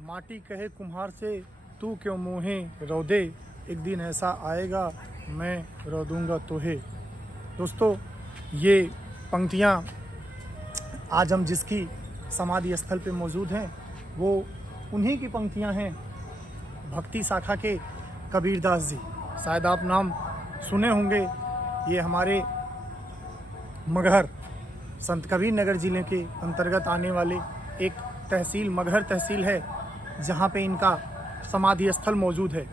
माटी कहे कुम्हार से तू क्यों मोहे रौदे, एक दिन ऐसा आएगा मैं रो दूंगा तोहे। दोस्तों, ये पंक्तियाँ आज हम जिसकी समाधि स्थल पे मौजूद हैं वो उन्हीं की पंक्तियाँ हैं, भक्ति शाखा के कबीरदास जी। शायद आप नाम सुने होंगे। ये हमारे मगहर संत कबीर नगर ज़िले के अंतर्गत आने वाले एक तहसील मगहर तहसील है, जहाँ पे इनका समाधि स्थल मौजूद है।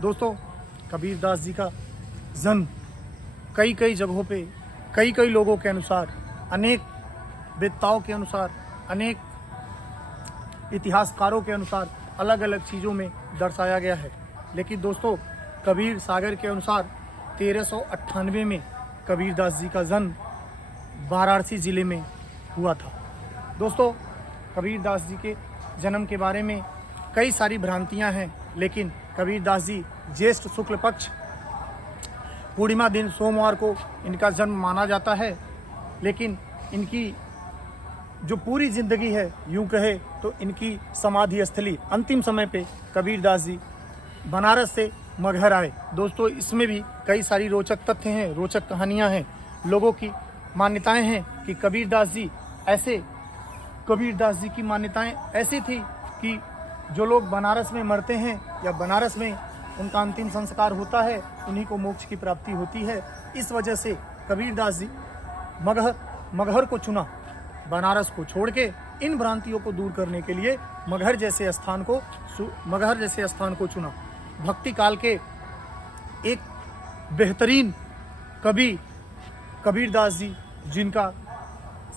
दोस्तों, कबीरदास जी का जन्म कई जगहों पे कई लोगों के अनुसार, अनेक वेत्ताओं के अनुसार, अनेक इतिहासकारों के अनुसार अलग अलग चीज़ों में दर्शाया गया है। लेकिन दोस्तों, कबीर सागर के अनुसार 1398 में कबीरदास जी का जन्म वाराणसी ज़िले में हुआ था। दोस्तों, कबीरदास जी के जन्म के बारे में कई सारी भ्रांतियां हैं, लेकिन कबीरदास जी ज्येष्ठ शुक्ल पक्ष पूर्णिमा दिन सोमवार को इनका जन्म माना जाता है। लेकिन इनकी जो पूरी ज़िंदगी है, यूँ कहे तो इनकी समाधि स्थली अंतिम समय पे कबीरदास जी बनारस से मगहर आए। दोस्तों, इसमें भी कई सारी रोचक तथ्य हैं, रोचक कहानियां हैं। लोगों की मान्यताएं हैं कि कबीरदास जी की मान्यताएं ऐसी थी कि जो लोग बनारस में मरते हैं या बनारस में उनका अंतिम संस्कार होता है, उन्हीं को मोक्ष की प्राप्ति होती है। इस वजह से कबीरदास जी मगहर को चुना, बनारस को छोड़ के इन भ्रांतियों को दूर करने के लिए मगहर जैसे स्थान को चुना। भक्ति काल के एक बेहतरीन कवि कबीरदास जी, जिनका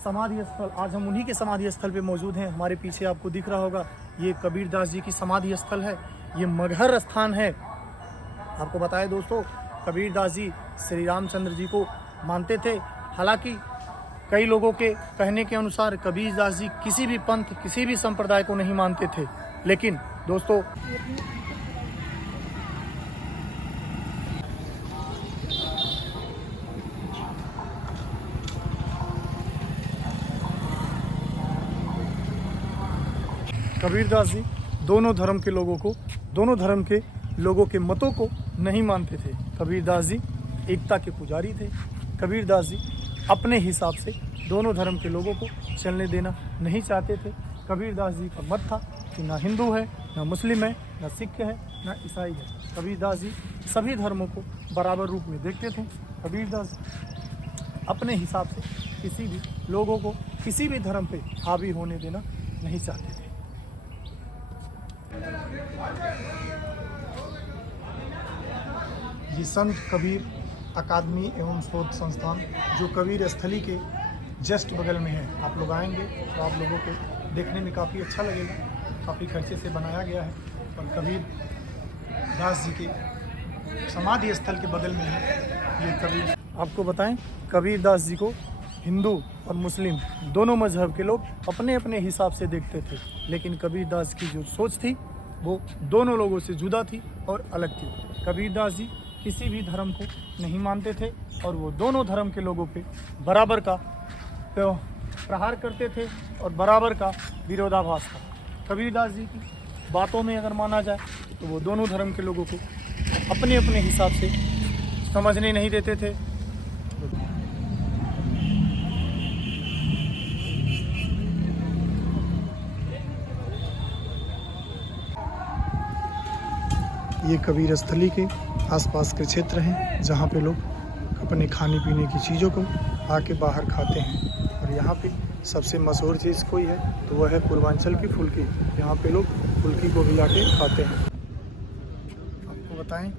समाधि स्थल आज हम उन्हीं के समाधि स्थल पे मौजूद हैं। हमारे पीछे आपको दिख रहा होगा, ये कबीरदास जी की समाधि स्थल है, ये मगहर स्थान है। आपको बताया दोस्तों, कबीरदास जी श्री रामचंद्र जी को मानते थे। हालांकि कई लोगों के कहने के अनुसार कबीरदास जी किसी भी पंथ, किसी भी संप्रदाय को नहीं मानते थे। लेकिन दोस्तों, कबीरदास जी दोनों धर्म के लोगों के मतों को नहीं मानते थे। कबीरदास जी एकता के पुजारी थे। कबीरदास जी अपने हिसाब से दोनों धर्म के लोगों को चलने देना नहीं चाहते थे। कबीरदास जी का मत था कि ना हिंदू है, ना मुस्लिम है, ना सिख है, ना ईसाई है। कबीरदास जी सभी धर्मों को बराबर रूप में देखते थे। कबीरदास अपने हिसाब से किसी भी लोगों को किसी भी धर्म पे हावी होने देना नहीं चाहते थे। ये संत कबीर अकादमी एवं शोध संस्थान जो कबीर स्थली के जस्ट बगल में है, आप लोग आएंगे तो आप लोगों को देखने में काफ़ी अच्छा लगेगा। काफ़ी खर्चे से बनाया गया है और कबीर दास जी के समाधि स्थल के बगल में है ये कबीर। आपको बताएं, कबीरदास जी को हिंदू और मुस्लिम दोनों मजहब के लोग अपने अपने हिसाब से देखते थे। लेकिन कबीरदास की जो सोच थी वो दोनों लोगों से जुदा थी और अलग थी। कबीरदास जी किसी भी धर्म को नहीं मानते थे और वो दोनों धर्म के लोगों पे बराबर का प्रहार करते थे और बराबर का विरोधाभास था। कबीरदास जी की बातों में अगर माना जाए तो वो दोनों धर्म के लोगों को अपने अपने हिसाब से समझने नहीं देते थे। ये कबीर स्थली के आसपास के क्षेत्र हैं, जहाँ पे लोग अपने खाने पीने की चीज़ों को आके बाहर खाते हैं। और यहाँ पे सबसे मशहूर चीज़ कोई है तो वह है पूर्वांचल की फुल्की। यहाँ पे लोग फुल्की को भी आके खाते हैं। आपको बताएं,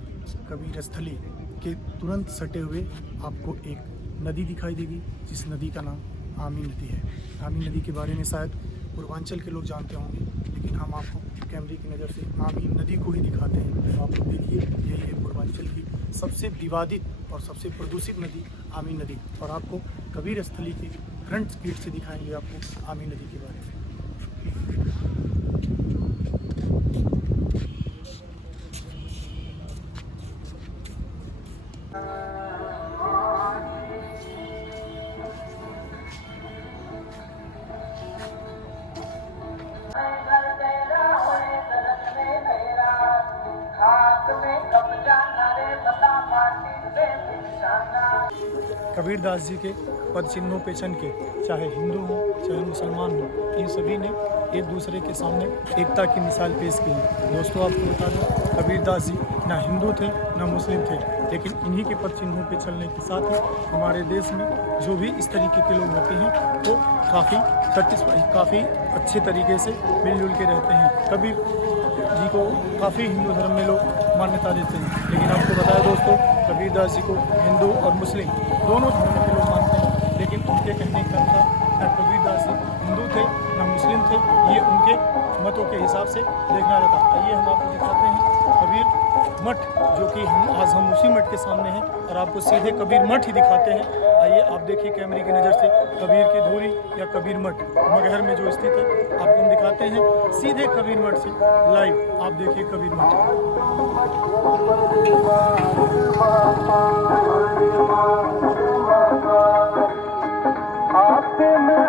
कबीर स्थली के तुरंत सटे हुए आपको एक नदी दिखाई देगी, जिस नदी का नाम आमी नदी है। आमी नदी के बारे में शायद पूर्वांचल के लोग जानते होंगे, लेकिन हम आपको कैमरे की नज़र से आमी नदी को ही दिखाते हैं। तो आप लोग देखिए, यही है पूर्वांचल की सबसे विवादित और सबसे प्रदूषित नदी आमी नदी। और आपको कबीर स्थली की फ्रंट गेट से दिखाएंगे आपको आमी नदी के बारे में। कबीरदास जी के पद चिन्हों पे चल के, चाहे हिंदू हो चाहे मुसलमान हो, इन सभी ने एक दूसरे के सामने एकता की मिसाल पेश की है। दोस्तों आपको बता दूं, कबीरदास जी ना हिंदू थे ना मुस्लिम थे, लेकिन इन्हीं के पद चिन्हों पे चलने के साथ ही हमारे देश में जो भी इस तरीके के लोग होते हैं वो काफ़ी अच्छे तरीके से मिलजुल के रहते हैं। कबीर जी को काफ़ी हिंदू धर्म में लोग मान्यता देते हैं, लेकिन आपको बताया दोस्तों, कबीरदास जी को हिंदू और मुस्लिम दोनों धर्म के लोग मानते हैं, लेकिन उनके कहने का अनुसार ना कबीरदास जी हिंदू थे ना मुस्लिम थे, ये उनके मतों के हिसाब से देखना रहता। आइए हम आपको दिखाते हैं कबीर मठ, जो कि हम उसी मठ के सामने हैं और आपको सीधे कबीर मठ ही दिखाते हैं। आइए आप देखिए कैमरे की नज़र से कबीर की धूरी या कबीर मठ मगहर में जो स्थित है, आपको हम दिखाते हैं सीधे कबीर मठ से लाइव। आप देखिए कबीर मठ। आपके में